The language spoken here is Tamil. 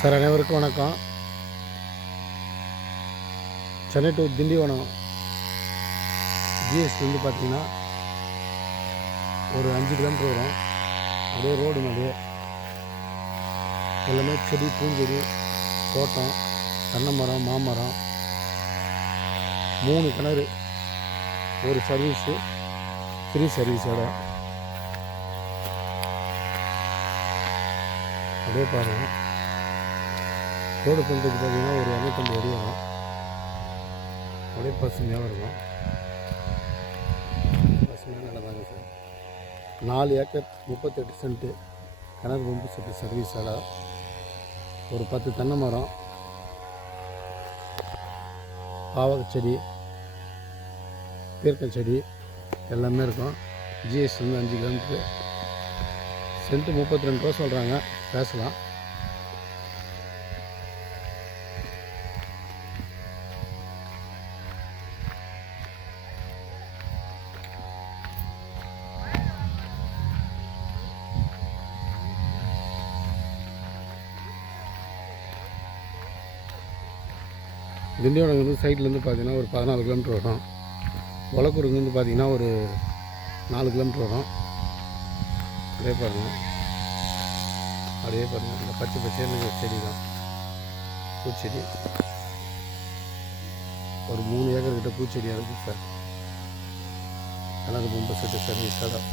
சார் அனைவருக்கும் வணக்கம். சென்னை டு திண்டிவனம் ஜிஎஸ்டிலேருந்து பார்த்தீங்கன்னா ஒரு 5 கிலோமீட்டர் வரும். அப்படியே ரோடு மேலே எல்லாமே செடி, பூஞ்செடி, தோட்டம், தென்னை மரம், மாமரம், 3 கிணறு, ஒரு சர்வீஸு, ஃப்ரீ சர்வீஸோட. அப்படியே பாருங்கள், ரோடு பண்ணுறதுக்கு பார்த்தீங்கன்னா ஒரு 250 அடி வரும். அப்படியே பசுமையாக இருக்கும். பசுமையாக நடந்தாங்க சார். 4 ஏக்கர் 38 சென்ட்டு கிணறு பம்பு செட்டு சர்வீஸோட, ஒரு 10 தென்னை மரம், பாவகச் செடி, பீர்க்கன் செடி எல்லாமே இருக்கும். ஜிஎஸ்டிலேருந்து 5 கிலோமீட்ரு. சென்ட்டு 32 ரூபா சொல்கிறாங்க, பேசலாம். திண்டிவனம் சைட்லேருந்து பார்த்தீங்கன்னா ஒரு 14 கிலோமீட்டர் வரும். ஒலக்கூருங்கேருந்து பார்த்தீங்கன்னா ஒரு 4 கிலோமீட்டர் வரும். அப்படியே பாருங்கள், இந்த பச்சை பச்சைன்னு செடி தான், பூச்செடி. ஒரு 3 ஏக்கர் கிட்ட பூச்செடியாக இருக்குது சார். கிணறு பம்பு செட்டு சர்வீஸாக தான்.